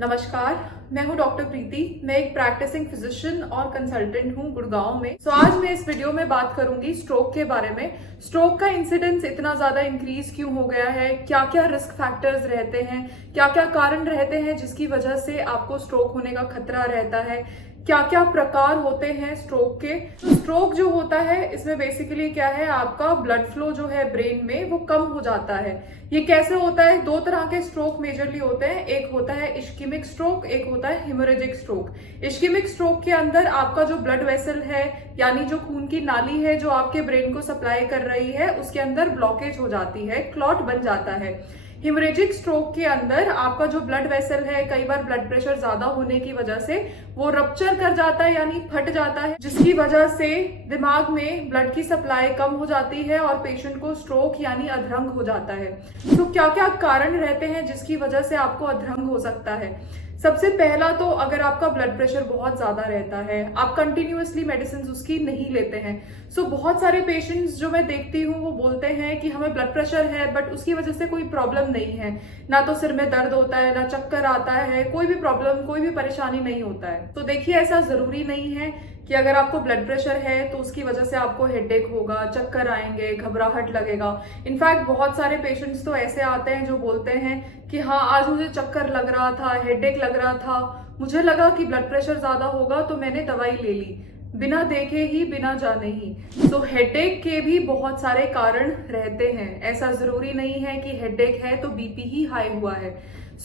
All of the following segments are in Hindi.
नमस्कार, मैं हूं डॉक्टर प्रीति। मैं एक प्रैक्टिसिंग फिजिशियन और कंसल्टेंट हूं गुड़गांव में। आज मैं इस वीडियो में बात करूंगी स्ट्रोक के बारे में। स्ट्रोक का इंसिडेंस इतना ज्यादा इंक्रीज क्यों हो गया है, क्या क्या रिस्क फैक्टर्स रहते हैं, क्या क्या कारण रहते हैं जिसकी वजह से आपको स्ट्रोक होने का खतरा रहता है, क्या क्या प्रकार होते हैं स्ट्रोक के। तो स्ट्रोक जो होता है इसमें बेसिकली क्या है, आपका ब्लड फ्लो जो है ब्रेन में वो कम हो जाता है। ये कैसे होता है? दो तरह के स्ट्रोक मेजरली होते हैं, एक होता है इश्केमिक स्ट्रोक, एक होता है हेमोरेजिक स्ट्रोक। इश्केमिक स्ट्रोक के अंदर आपका जो ब्लड वेसल है यानी जो खून की नाली है जो आपके ब्रेन को सप्लाई कर रही है उसके अंदर ब्लॉकेज हो जाती है, क्लॉट बन जाता है। हेमोरेजिक स्ट्रोक के अंदर आपका जो ब्लड वेसल है कई बार ब्लड प्रेशर ज्यादा होने की वजह से वो रप्चर कर जाता है यानी फट जाता है, जिसकी वजह से दिमाग में ब्लड की सप्लाई कम हो जाती है और पेशेंट को स्ट्रोक यानी अधरंग हो जाता है। तो क्या क्या कारण रहते हैं जिसकी वजह से आपको अधरंग हो सकता है? सबसे पहला तो अगर आपका ब्लड प्रेशर बहुत ज्यादा रहता है, आप कंटिन्यूअसली मेडिसिन उसकी नहीं लेते हैं। बहुत सारे पेशेंट्स जो मैं देखती हूँ वो बोलते हैं कि हमें ब्लड प्रेशर है बट उसकी वजह से कोई प्रॉब्लम नहीं है, ना तो सिर में दर्द होता है, ना चक्कर आता है, कोई भी प्रॉब्लम कोई भी परेशानी नहीं होता है। तो देखिए, ऐसा जरूरी नहीं है कि अगर आपको ब्लड प्रेशर है तो उसकी वजह से आपको हेडेक होगा, चक्कर आएंगे, घबराहट लगेगा। इनफैक्ट बहुत सारे पेशेंट्स तो ऐसे आते हैं जो बोलते हैं कि हाँ, आज मुझे चक्कर लग रहा था, हेडेक लग रहा था, मुझे लगा कि ब्लड प्रेशर ज्यादा होगा तो मैंने दवाई ले ली, बिना देखे ही बिना जाने ही। तो हेडेक के भी बहुत सारे कारण रहते हैं, ऐसा जरूरी नहीं है कि हेडेक है तो बीपी ही हाई हुआ है।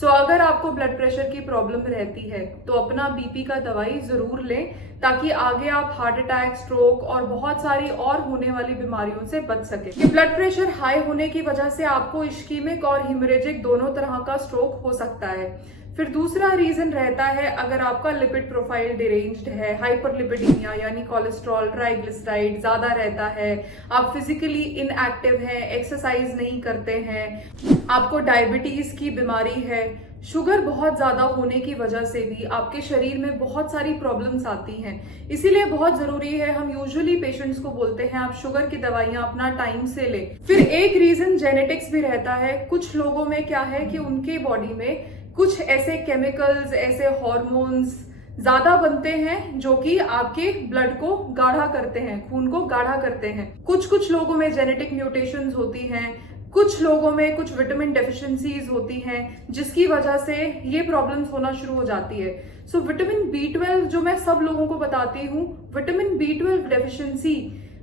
अगर आपको ब्लड प्रेशर की प्रॉब्लम रहती है तो अपना बीपी का दवाई जरूर लें ताकि आगे आप हार्ट अटैक, स्ट्रोक और बहुत सारी और होने वाली बीमारियों से बच सके। ब्लड प्रेशर हाई होने की वजह से आपको इश्केमिक और हेमोरेजिक दोनों तरह का स्ट्रोक हो सकता है। फिर दूसरा रीजन रहता है अगर आपका लिपिड प्रोफाइल डिरेंज्ड है, हाइपरलिपिडीमिया यानी कोलेस्ट्रॉल, ट्राइग्लिसराइड ज्यादा रहता है, आप फिजिकली इनएक्टिव हैं, एक्सरसाइज नहीं करते हैं, आपको डायबिटीज की बीमारी है, शुगर बहुत ज्यादा होने की वजह से भी आपके शरीर में बहुत सारी प्रॉब्लम्स आती हैं। इसीलिए बहुत जरूरी है, हम यूजुअली पेशेंट्स को बोलते हैं आप शुगर की दवाइयां अपना टाइम से लें। फिर एक रीजन जेनेटिक्स भी रहता है। कुछ लोगों में क्या है कि उनके बॉडी में कुछ ऐसे केमिकल्स, ऐसे हॉर्मोन्स ज्यादा बनते हैं जो कि आपके ब्लड को गाढ़ा करते हैं, खून को गाढ़ा करते हैं। कुछ लोगों में जेनेटिक म्यूटेशंस होती हैं, कुछ लोगों में कुछ विटामिन डेफिशिएंसीज होती हैं जिसकी वजह से ये प्रॉब्लम्स होना शुरू हो जाती है। विटामिन B12 जो मैं सब लोगों को बताती हूँ, विटामिन B12 डेफिशिएंसी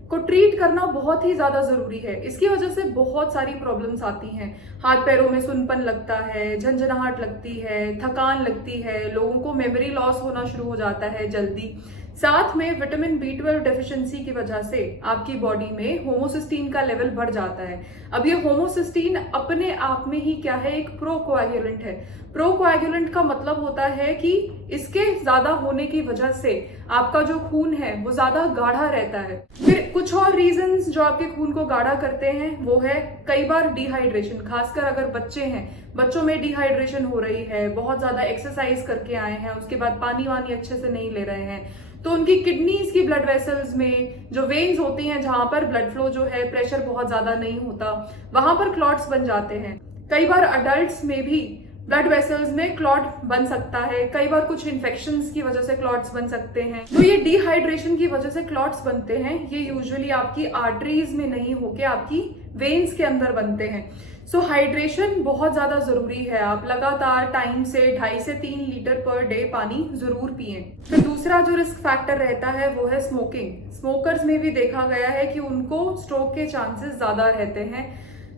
को ट्रीट करना बहुत ही ज्यादा जरूरी है। इसकी वजह से बहुत सारी प्रॉब्लम्स आती हैं। हाथ पैरों में सुनपन लगता है, झंझनाहट लगती है, थकान लगती है, लोगों को मेमोरी लॉस होना शुरू हो जाता है जल्दी। साथ में विटामिन B12 डेफिशिएंसी की वजह से आपकी बॉडी में होमोसिस्टीन का लेवल बढ़ जाता है। अब ये होमोसिस्टीन अपने आप में ही क्या है, एक प्रोकोएगुलेंट है। प्रोकोएगुलेंट का मतलब होता है कि इसके ज्यादा होने की वजह से आपका जो खून है वो ज्यादा गाढ़ा रहता है। फिर कुछ और रीजंस जो आपके खून को गाढ़ा करते हैं वो है कई बार डिहाइड्रेशन, खासकर अगर बच्चे हैं, बच्चों में डिहाइड्रेशन हो रही है, बहुत ज्यादा एक्सरसाइज करके आए हैं, उसके बाद पानी वानी अच्छे से नहीं ले रहे हैं, तो उनकी किडनीज की ब्लड वेसल्स में जो वेन्स होती हैं जहां पर ब्लड फ्लो जो है, प्रेशर बहुत ज्यादा नहीं होता, वहां पर क्लॉट्स बन जाते हैं। कई बार अडल्ट्स में भी ब्लड वेसल्स में क्लॉट बन सकता है, कई बार कुछ इन्फेक्शंस की वजह से क्लॉट्स बन सकते हैं। तो ये डिहाइड्रेशन की वजह से क्लॉट्स बनते हैं, ये यूजुअली आपकी आर्टरीज में नहीं होके आपकी वेन्स के अंदर बनते हैं। हाइड्रेशन बहुत ज्यादा जरूरी है। आप लगातार टाइम से 2.5 से 3 लीटर पर डे पानी जरूर पिएं। फिर दूसरा जो रिस्क फैक्टर रहता है वो है स्मोकिंग। स्मोकर्स में भी देखा गया है कि उनको स्ट्रोक के चांसेस ज्यादा रहते हैं।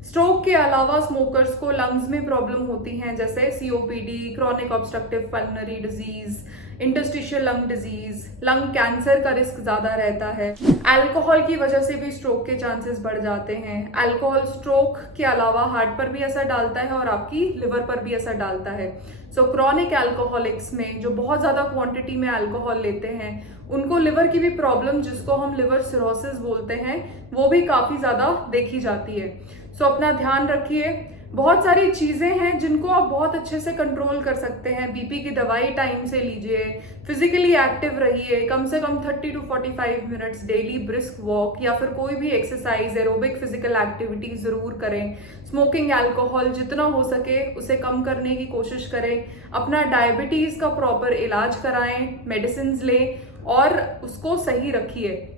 स्ट्रोक के अलावा स्मोकर्स को लंग्स में प्रॉब्लम होती हैं जैसे COPD, chronic obstructive pulmonary disease, interstitial lung disease, lung cancer का रिस्क ज्यादा रहता है। अल्कोहल की वजह से भी स्ट्रोक के चांसेस बढ़ जाते हैं। अल्कोहल स्ट्रोक के अलावा हार्ट पर भी असर डालता है और आपकी लिवर पर भी असर डालता है। क्रॉनिक अल्कोहलिक्स में जो बहुत ज्यादा क्वांटिटी में अल्कोहल लेते हैं उनको लिवर की भी प्रॉब्लम, जिसको हम लिवर सिरोसिस बोलते हैं, वो भी काफी ज्यादा देखी जाती है। अपना ध्यान रखिए। बहुत सारी चीजें हैं जिनको आप बहुत अच्छे से कंट्रोल कर सकते हैं। बीपी की दवाई टाइम से लीजिए, फिजिकली एक्टिव रहिए, कम से कम 30 to 45 minutes daily brisk walk या फिर कोई भी एक्सरसाइज एरोबिक फिजिकल एक्टिविटी जरूर करें। स्मोकिंग, अल्कोहल जितना हो सके उसे कम करने की कोशिश करें। अपना डायबिटीज का प्रॉपर इलाज कराएं, मेडिसिन लें और उसको सही रखिए।